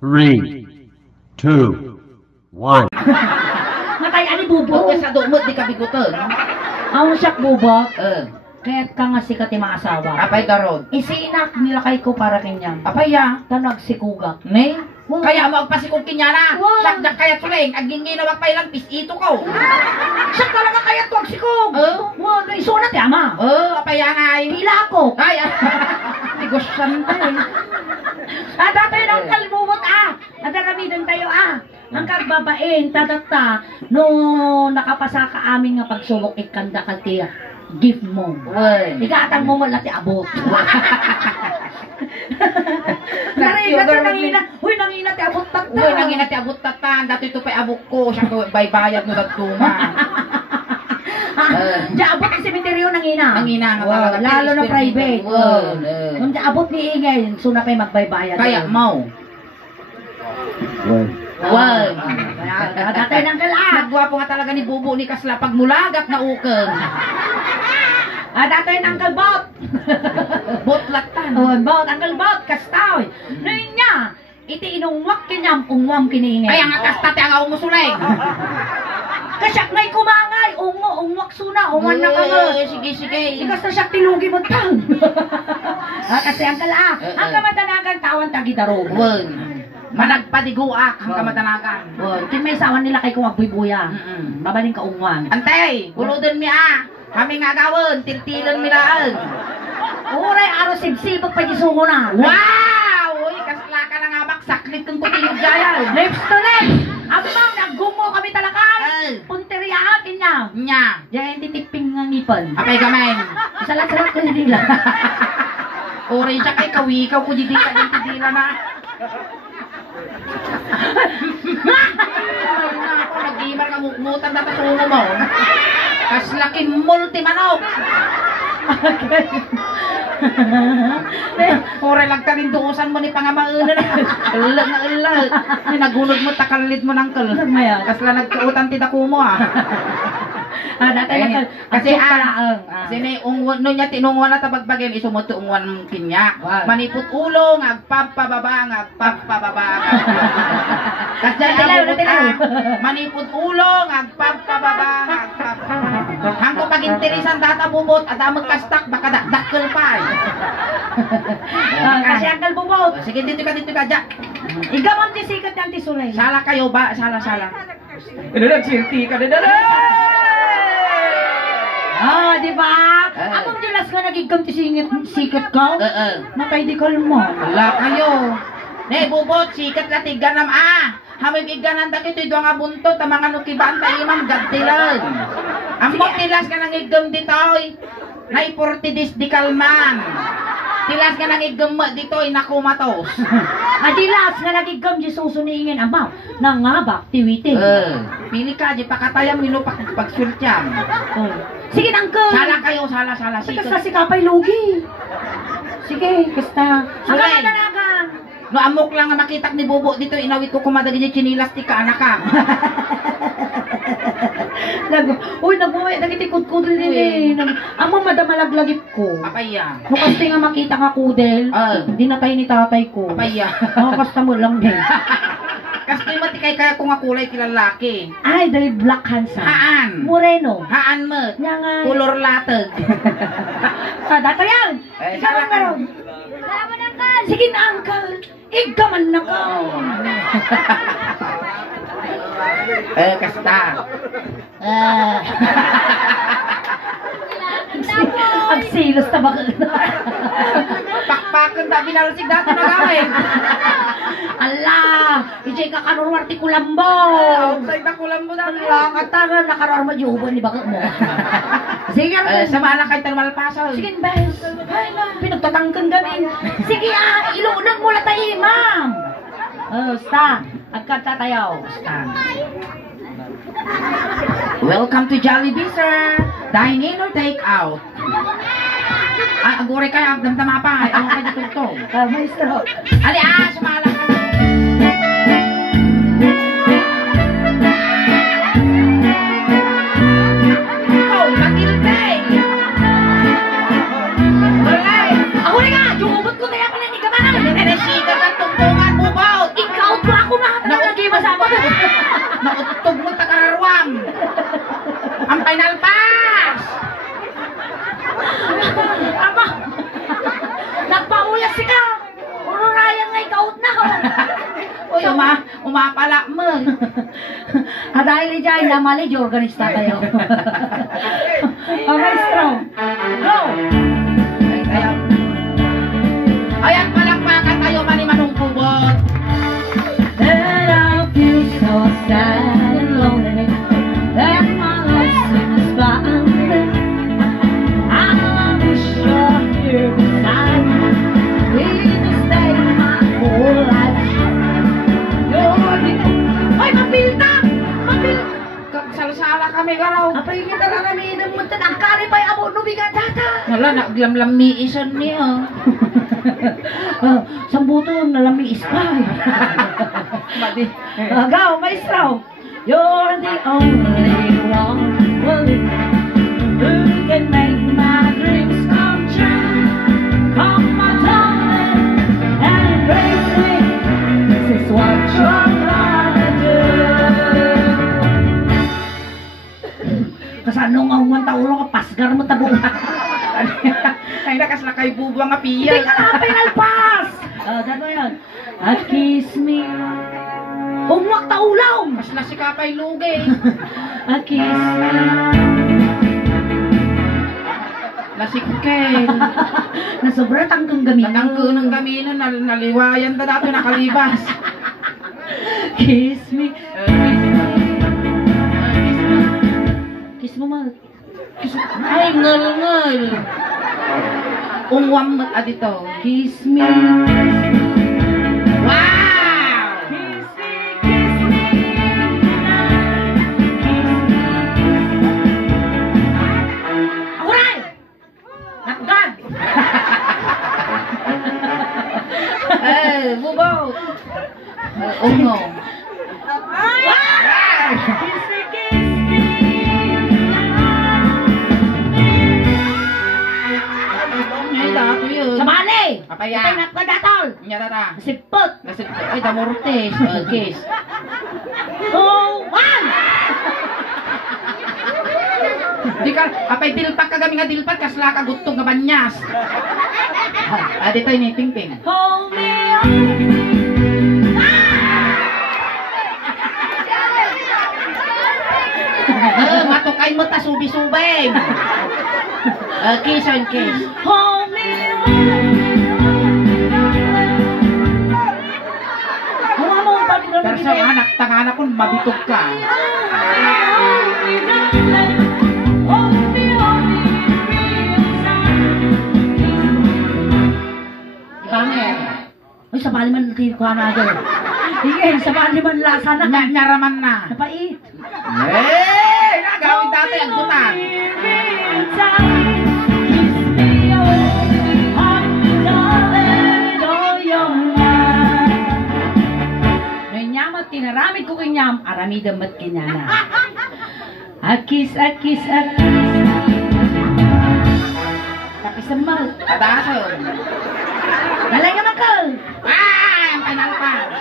3, 2, 1. Natay ani bubot. Sa dumot di ka biguton. Ang siyak bubot. Kaya't ka nga sikat yung mga asawa. Apay darod. Isinak nilakay ko para kanyang. Apaya. Tanag sikugak. Ne? Kaya mo agpasikog kinyana. Wow. Sakdak kaya tuling. Aging ginawag pa ilang pisito ko. Siyak ka lang kaya tuwag sikug. Wow, naisunat yama. Apaya nga ay. Hila ako. Ay, negosyan tayo. Datoy ng kalbubot Adaramidan tayo Ang kagbabain, tadata, no nakapasa ka amin nga pagsubok ikanda katiya. Gift mo. Igatang mo malati abot. Huy, nangina ti abot tata. Uy, nangina ti abot tata. Dato ito pa'y abok ko. Siya ko baybayad no dagtuma. Diya abot ang sementeryo nangina. Nangina nga talaga. Lalo na private. Nung diya abot ni Ingay, suna pa'y magbaybayad. Kaya mo. Datay ng kalaan. Nagwapo nga talaga ni Bubo ni Kasla pag mulagat na ukeng. Datay ng kalbot. Botlatan. Bot, ang kalbot, kastaw. Noon niya, iti inungwak kinyam, ungwam kiniingay. Kaya nga kastate ang umusulay. Kasyak ngay kumangay, ungwak suna, ungwan na ka mo. Sige. Ikas na siya tilugi mo tang. Kasi ang kalaan, ang kamadanagan tawan tagidaro. Managpadiguak ang kamadanagan. May sawan nila kay kung agbuy-buya. Babaling ka ungwan. Antay, kuludin mi Kami nga gawin, tiltilan mi laan. Uray, aro sibsibag pa gisungo na. Wow! Uy, kasla ka na nga maksaklit kong kutilog gaya. Lips to lips! Abang, naggumo kami talakay. Punteriyahan niya. Nya. Diyan titiping ng ngipon. Apay gamay. Salat-salat ko nila. Uray, siya kay kawikaw ko didila na. Nag-imar ka mukmutan na tatungo mo. Kas laki multi-manok. Oray lang ka rin duusan mo ni pangamaulan. Ulag na ulag. Nagunod mo, takalit mo ng kal. Kas lang nagkautan tidako mo kasi ungwan no nya tinungwan na tabagbagin isumot ungwan kinya maniput ulo agpapababa kasi maniput ulo agpapababa hangko paginterisan data bubot at amag kastak baka dakkel pa kasi angkal bubot sige dito ka jak igamam ti sikat yan ti sulay sala kayo ba sala nagsilti ka di ba? Akong jelas ka nagigam ti sikat ka? Matay di kalmo. Wala kayo. Ne, bubot, sikat na tiganam Hamig iganan da kito nga buntot ta mga nukibaan ta imam gadtilan. Ang tilas ka nang igam ditoy. Nay 40 dis di kalman. Tilas ka nang igam ditoy nakumatos. Adilas nga nagigam di susuniingin amaw. Nangabak tiwiti. Pili ka di pakatayam nilo pagsurtyam. Sige nangko. Sala kayo, sala. Kasta si kapay lugi. Sige, kasta. Hanggang madanagan. No amok lang nga makitak ni Bobo dito, inawit ko kumadagi niya chinilas ti ka anak ka. Uy, nabuhay, nagitikod-kod rin Amo madamalaglagip ko. Apaya. No kasi nga makita ka kudel, dinatay ni tatay ko. Apaya. Kasta mo lang din. Kasi matikay kaya kung nga kulay ti lalaki. Ay, dahil black handsome. Haan. Moreno. Haan mo. Nga. Kulor latag. Dato yan. Ikaw ang meron. Sige na, uncle. Igaman na ka. Kasta. Ang silos na ba? Pakpakan na binalasig dato na gawin. Allah! Ijay ka karurwar ti kulambo! Outside na kulambo na. Allah! Katangan na karurwar mo yuban ni bakit mo. Sige nga. Sama na kay talmalpasal. Sige bes. Ay na, pinagtatangkan gamin. Sige ilunan mo lang tayo, ma'am. Sta. Agkatatayaw. Sta. Welcome to Jollibee, sir. Dine in or take out? Agure kayo, damdama pa. Ayaw ka dito ito. Maestro. Ali, sumala ka. Oh, Matilde! Walay! Ako na nga! Jumubot ko kaya pala ni Gaman! Sikat ang tungtungan mo ba? Ikaw Smiley dyan, namali, organista kayo. O, maestro. Go! Ayan, palakpakan tayo, manimanong bubot. And I feel so sad and lonely. That my life seems boundless. I wish you're here beside me. Please just stay my whole life. Ay, mapilta! Mapilta! Salasala kami garaw. Apay kita lang kami ng muntan. Ang kari pa'y abo nubigan data. Wala, naglamlami ison niyo. Sambuto, nalami ispay. Madi. Go, maestro. You're the only one who can make my dreams come true. Come my darling and embrace me. This is what you're gonna do. Kasanong ang taulo ka pasgar mo tabungan. Ay, nakas na kay bubo nga Hindi piya. ka na pinalpas! Dano yan. At kiss me. Umwak taulaw! Mas nasikapay lugi. At kiss me. Nasikkel. Nasobra tangkang gamitin. Natangko ng gamino, naliwayan ta dato nakalibas. Kiss me. Kiss mo ma. Kiss mo. Ay, ngol-ngol. Ungwam mat adito. Kiss me. Wow! Kiss me. Kiss me. Aray! Nakagad! Eh, bubo. Ungo. Kiss me, kiss me. Ay, dato yun. Sabali! Apaya. Patay na ka datol! Nya tata. Sipot! Ay, damortes. Kiss. Oh, one! Di ka, apay dilpak ka kami nga dilpak, kasla ka gutog nga banyas. Dito yung ping-ping. Hold me up! Matukay mo ta subi-subeng. Kiss on kiss. Hold me up! Hawa mo ang pagkakang Pero sa anak, tanganak ko, mabitog ka. Banger. Uy, sabali man natin ko na doon. Sige, sabali man lasa na. Nyaraman na. Napait. Eh, nagawin dati ang gutan. Tinaramid ko kanyam, aramid amat kinyana. Akis, akis, akis. Tapi semal. Kadason. Nalay nga makal. Ang panalpas.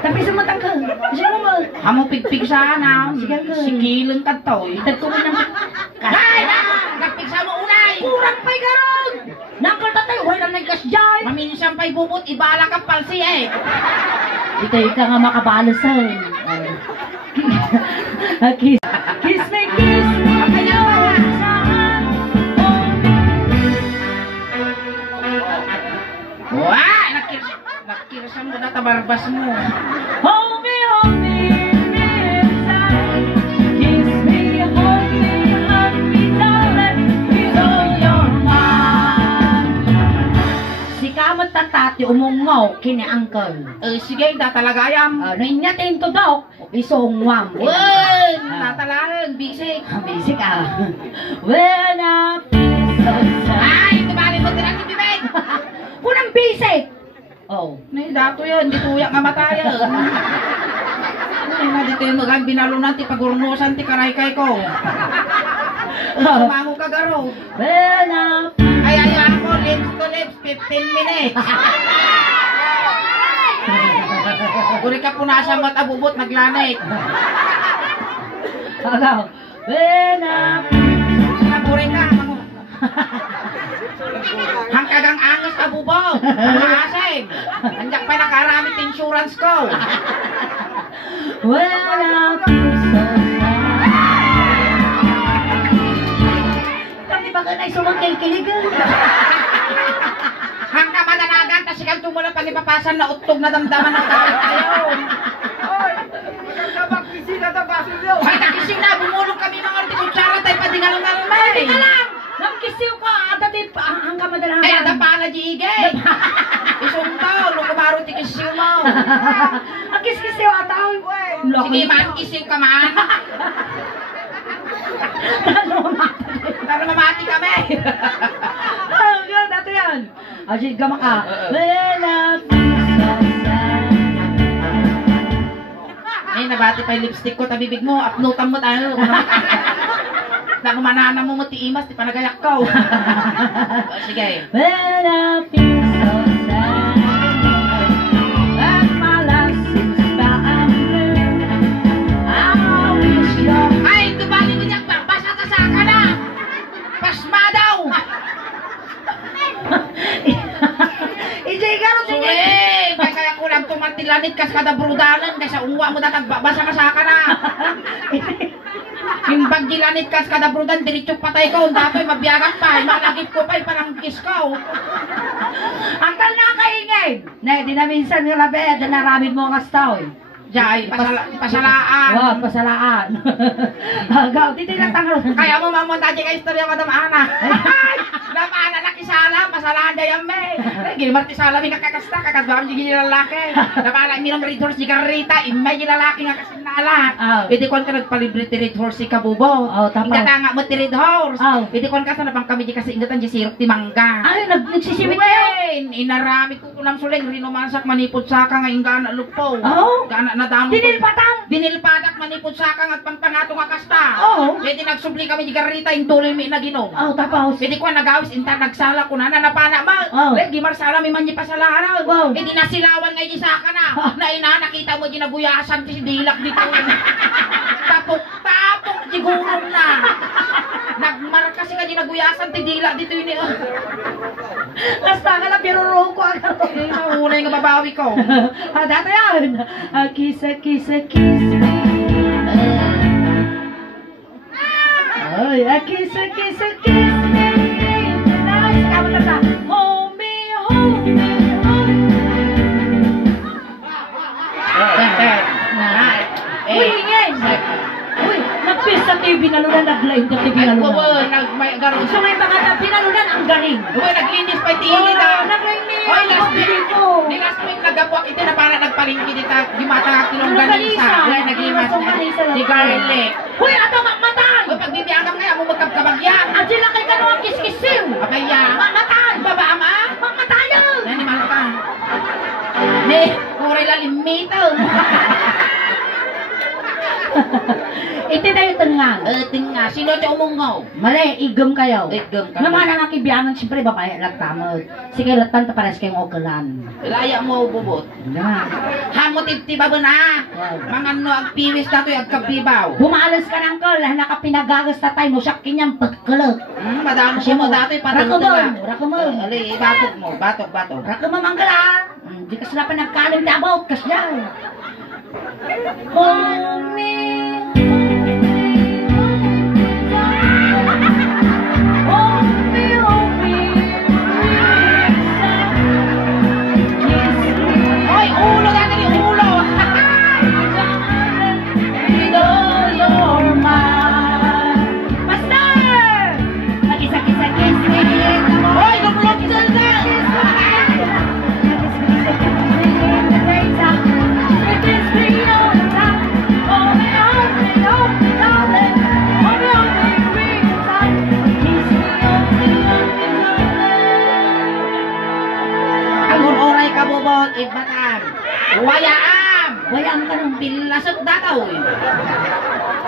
Tapi sematang ka. Kasi mo mal. Hamo pigpig sana. Sige, girl. Sikilon ka to. Tagtuman ng... Ay, nagpigsa mo unay. Kurang pa'y garon. Nakal tatay, huwag lang nagkasjay. Maminsan pa'y bubot, ibala ka palsi eh. Ito ka nga makabalasan. Kiss. Kiss me, kiss me. Wah, nakirasan mo na tabarbas mo. Hold me inside. Kiss me, hold me, darling, with all your mind. Si kamot tatati umungaw kini uncle. Sige, datalagayam. Ano inyatin to daw? Isongwam. Uy, natalahan, bisik. Basic When I feel so sad. Ay, tumali mo tinang ibibig. Unang basic. Oh. Nay, dato yun, di tuyak nga matayan. Ay, na dito yung magang binalunan, ti pagurnusan, ti karaykay ko. Sumango ka garo. When I Ay, ako, lips to lips, 15 minutes. Uri ka punasan mo't abubot, naglanik. Agaw. When I Naburi ka, mango. Hangkagang angas abubot, maasim. Andiyak pa nakaramit insurance ko. When I Kami ba ka na sumagkil-kiligan? Hangka madanagan, tas ikaw tumulang panipapasan na utog na damdaman ng tayo. Oy, nagkabakisi na tabasin nyo. Ay, nakising na, bumulong kami mga orti kutsara tayo padingalong na naman. Hindi ka lang! Nagkisiw ka! Dati ang kamadalagan. Ay, ada pa na jigay. Isuntaw, nung kumaro ti kisiw mo. Ang kis-kisiw ataw. Sige man, kisiw ka man. Para mamati kami. Oh, yun, dati yan. Ajit gama ka. Ay, nabati pa yung lipstick ko, tabibig mo, uploadan mo tayo. Na kumanana mo matiimas, di pa nagayak ka. Sige. When I feel so sad, and my life seems bound blue, I wish your Ay, tubali mo niya, basa-tasa ka na. Pasma daw. Ijay ka rin sige. Sure, kaya ko lang tumantilanit kas kada brudalan, kasi uwa mo datang basa-tasa ka na. Yung bagdilanit kas kada brudan, diretso patay ko, dapat mabiyagan pa, malagit ko pa, panangkis ko. Akal na kaingay. Na, di na minsan yung labi, dinaramid mo ang astaw eh. Jay, pasalaan. Wow, pasalaan. Agaw, di na tangal. Kaya mo mamunta di ka istorya, Madam Ana. Ana nakisala, pasalaan dayan me. Gilmar ti sala mi kakakasta, kakadwam di gini lalaki. Napala minum red horse di karita, imay di lalaki nga kasinala. Pwede kon ka nagpalibre ti red horse si Kabubo. Tapos. Ingata nga mo ti red horse. Pwede kon ka sa nabang kami di kasi ingatan di sirok ti mangga. Ay, nagsisimit kayo. Inarami ko kunam suling, rinumansak manipod saka nga ingana lupo. Gana na damo. Dinilpatang. Dinilpatak manipod saka nga pangpangato nga kasta. Pwede nagsubli kami di karita, yung tuloy mi na ginom. Tapos. Pwede ko nagawis inta nagsala ko na napana ma. Gimar sala mi man di pasalaran. Hindi nasilawan nga di saka na. Na ina nakita mo di nabuyasan ti dilak dito. Tapok siguro na. Nagmarka kasi nga di nabuyasan ti dilak dito ini. Lasta ka na piruro ko agad. Unay nga babawi ko. Dati yan. Kiss, kiss, kiss me. Ay, kiss, kiss, kiss me. Kamu na sa hold me, hold me, hold me. Uy, ingay. Uy, nagpista tayo binalunan, nag-live na tayo binalunan. So may mga binalunan ang galing. Uy, naglinis pa itili na. Naglinis. Oy, last week naggabuak ito na para nagpalingki dito. Di mata kinong ganisa. Uy, naglimas na. Di garlic. Uy, ato matay. Uy, pagbibiyagam kaya mo magkabagyan. Adi lang kay kano ang kiskisiw. Apaya. Matay. Baba ama. Matay yun. Nanimal ka. Ne, kore lalimito. Iti na yung tengang. Tinga, sino siya umungaw? Mali, igam kayo. Igam ka. Naman ang nakibiyangan, siyempre babae lattamod. Sige, latan ta pares kayong ogalan. Laya mo bubot. Naman. Hamot ibtiba ba na? Mga no, agpiwis na to yung agkabibaw. Bumalas ka ng kol, nakapinagagas na tayo mo, siya kinyang pagkalot. Madami siya mo dati Rakamon, rakamon. Ali, batok mo, batok. Rakamon manggala. Di ka sila pa nagkalim na about, kasya. Hold me. Hoy, ulo na ni ulo. With all your mind. Master! Mag-isa-kisa-kiss me. Hoy, lumulog ka na. Agur-oray ka bubot, ibatam. Wayaam. Wayang ka nung Pilasot dataw.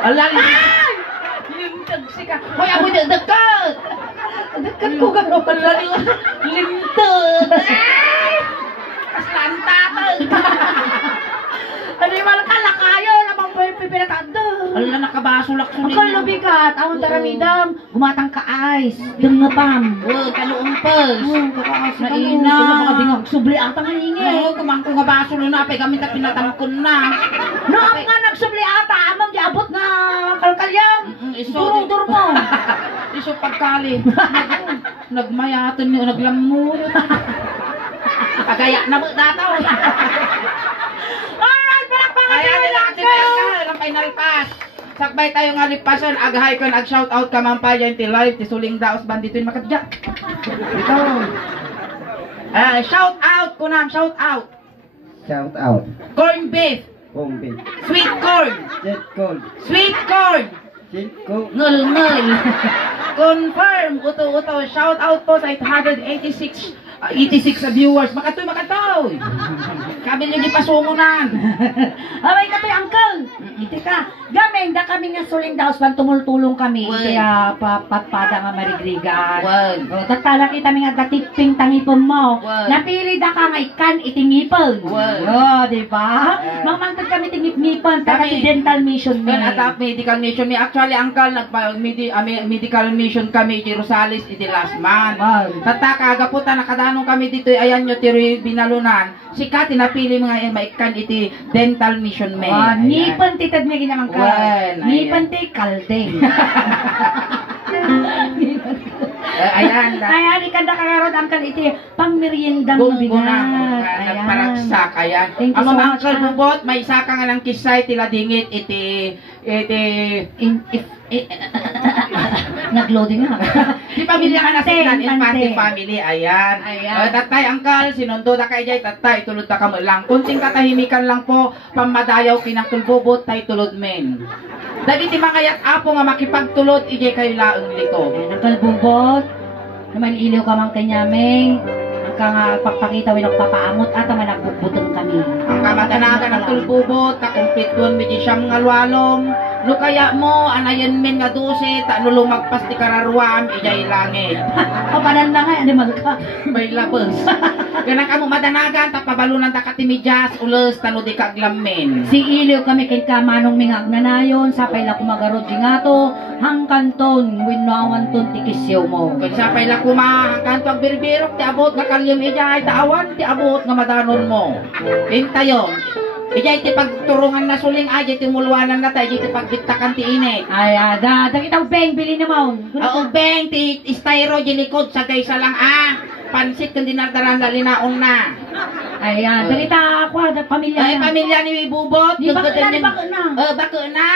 Alali. Limtag sika. Hoy, abo dagdag. Dekat ko gano'n pala rin. Limtag. Kaslantatag. Animal ka na kayo. Namang pinatando. Ala, nakabasulak Ang sulit. kalubigat, awang taramidam, gumatang ka ice, dengapam. Wow, kaluumpes. Kakaas na Naina. mga bingag, subli ata nga hingi. Oo, kumangko nga basulo na, apay gamit na pinatangkon na. Noong nga nagsubli ata, amang giabot nga kalkalyang. Iso, Durong-dur mo. iso pagkali. Nagmayatan niyo, naglamur. Pagaya na mo dataw. Alright, palakpakan Ayan, tayo nila lang kasi tayo ang final pass. Sakbay tayo nga lipasan, aghay ko ag shout out ka man pa yan ti live, ti suling daos bandito yung makadya. Ito. Shout out ko nam, shout out. Shout out. Corn beef, Bombay. sweet corn, Jet cold. sweet corn, Jet cold. ngul-ngul. Confirm, uto-uto. Shout out po sa 886 viewers. Makatoy. Kabil yung ipasungunan. Away ka to'y uncle. Iti ka. Gameng, da kami nga suling daos ban tumultulong kami. Well. Kaya patpada nga marigrigan. Well. O, tatala kita nga datiping tangipon mo. Well. Napili da ka nga ikan itingipon. Well. O, di ba? Mamantag kami tingip-ngipon. Taka Kami. ti dental mission mo. Kan atap medical mission ni actually uncle medical mission kami di Rosales iti last month. Wow. Tataka agaputa nakadanong kami dito ayan nyo tiri binalunan. Sika tinapili mga yan maikan iti dental mission me. Nipon titad nga ginamang ka. Well, Nipon ti kaldeng. Ayan. Ayan, ikanda ka nga ron, uncle, iti pangmeriendang mabigat. Nagparagsak, ayan. Thank you Ang so mga much, uncle ah. bubot, may isa ka nga ng kisay, tila dingit, Nag-loading nga. Di pamilya ka na Infante, sa Infante infante. family, ayan. Ayan. Tatay, angkal, sinundo na kayo dyan, tatay, tulod na kamo lang. Kunting katahimikan lang po, pamadayaw kinaktulbubot, tay tulod men. Dali ti makayat apo nga makipagtulod, ije kayo laang liko. Nagkalbubot. Naman iliw ka mang kanyameng. Ang ka nga pagpakita winok papaamot at naman nagbubutong kami. Ang kamatanagan ng tulbubot, takumpit doon, medyo siyang ngalwalong. No kaya mo, anayan men nga 12, ta no lumagpas ti kararwam, ijay langit. O, panan na nga, di magka. May labas. Ganang kamo madanagan, tapabalunan ta katimidyas, ulos, tano di kaglamen. Si iliw kami kay kamanong mingag na nayon, sapay la kumagarod di nga to, hangkanton, winawan ton tikisyaw mo. Kung sa pay la kuma, hanggang pag birbirok, ti abot nga kalyam ijay, taawan, ti abot nga madanon mo. Hintayon. Ijay ti pagturungan na suling ay, ti mulwanan na tayo, ti pagbitakan ti init. Ay, da kita beng, bili na mo. Oo, beng, ti styro, jilikod, sa kaysa lang, pansit kung dinardaran na linaong na. Ayan, dalita ako, pamilya Ay, na. pamilya ni Bubot, Di bako na, gagadan di yan. bako na. Bako na.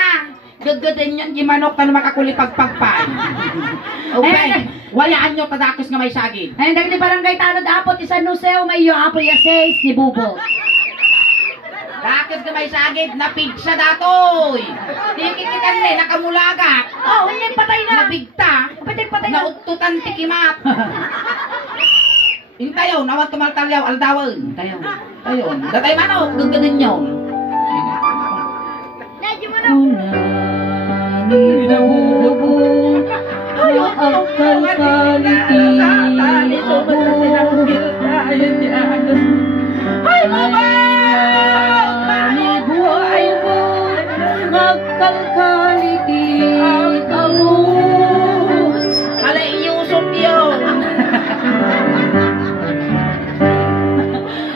Gagadan yan, di manok ka na makakulipagpagpan. O, beng, walaan nyo kadakos nga may sagid. Ayun, dagli barangay tanod apot, isa nuseo, may iyo apo yasays ni Bubo. Dakos nga may sagid, na pigsa datoy. Di kikitan ni, nakamulagat. Oh, hindi patay na. Nabigta. Patay na. Naututan tikimat. Intayo, nawat kamaltalyaw, aldawon. Tayo. Ayun, datay manok, gagadan yun. Kunani na bubo, ayo ang kalkaliti. Ay, mama! Ni buhay mo, nagkalkaliti. Alay, iusok yun.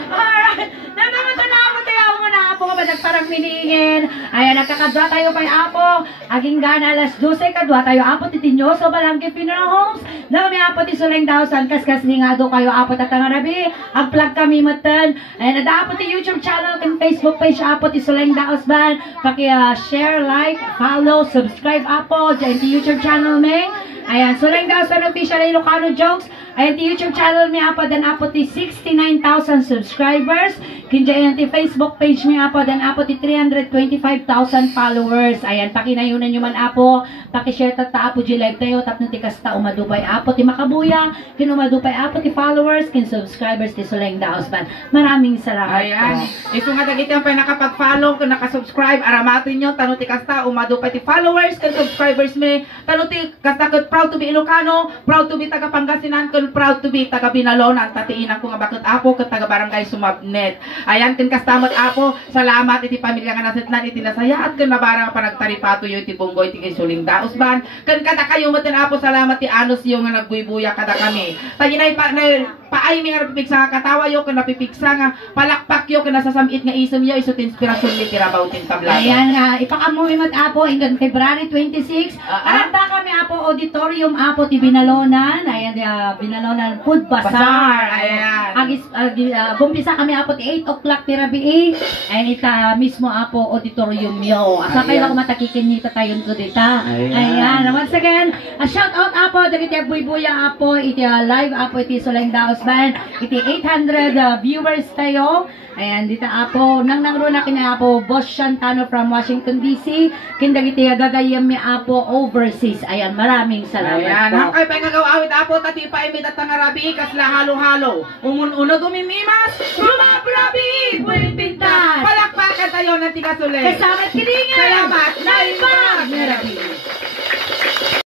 Alright, nanaman na ako tayo ako na apo nga ba nagparang miningin. Ayan, nakakadwa tayo kay apo. Aging gana alas 12, kadwa tayo apo titinyo sa Balangke Funeral Homes. Dami apo ti Suling Dawsan, kaskas lingado kayo apo tatangarabi. Ang plug kami matan. Ayan, nada apo ti YouTube channel kan Facebook page apo ti Suling Dawsan. Paki-share, like, follow, subscribe apo. Diyan ti YouTube channel me. Ayan, Suling Dawsan official Ilocano Jokes. Ayan, ti YouTube channel mi apo dan apo ti 69,000 subscribers. Kinja ayan ti Facebook page mi apo dan apo ti 325,000 followers. Ayan, pakinayunan nyo man apo. Pakishare ta apo di live tayo. Tapno ti kasta umadupay apo ti makabuya. Kin umadupay apo ti followers. Kin subscribers ti Suling Daosban. Maraming salamat Ayan. po. Iso nga dagiti ang nakapag-follow, kung nakasubscribe, aramatin nyo, tano ti kasta, umadupay ti followers, kung subscribers me, tano ti kasta kat proud to be Ilocano, proud to be taga Pangasinan, kun proud to be taga Binalonan, tatiinan ko nga bakit apo, ket taga Barangay Sumabnet. Ayan, ken kastamot apo, salamat iti pamilya nga nasitnan, iti nasaya, at ken nabarang panagtaripato yung iti bunggoy, iti suling daosban, ken kada kayo matin apo, salamat ti anos yung nga nagbuybuya kada kami. Taginay paay mi nga napipigsa nga katawa yo, ken napipigsa nga palakpak yo, ken nasasamit nga isom yo, isut inspirasyon ni tirabaw tin tablado. Ayan, ipakamuhi mat apo, hanggang February 26. Aranda kami apo, auditorium apo, ti Binalonan. Ayan, Binalonan Food Bazaar. Ayan. Gumpisa kami apo, ti 8 o'clock ti rabii. Ayan, ita mismo apo, auditorium yo. Asa kayo ako matakikinita tayo ko dita. Ayan, once again, shout out apo, dagiti buy-buya apo, iti live apo, iti Sulang Daos Band, iti 800 viewers tayo. Ayan, dito apo, nang nangruna kina apo, Boss Shantano from Washington DC, kindagiti gagayam mi apo overseas. Ayan, maraming salamat Ayan, po. hangkay pa nga gawawit apo, tati pa imit at tangarabi, kasla halo-halo. Umununod umimimas, rumabrabi, Pwede pintas. palakpakan tayo ng tigasuli. Kasama kilingan. Salamat.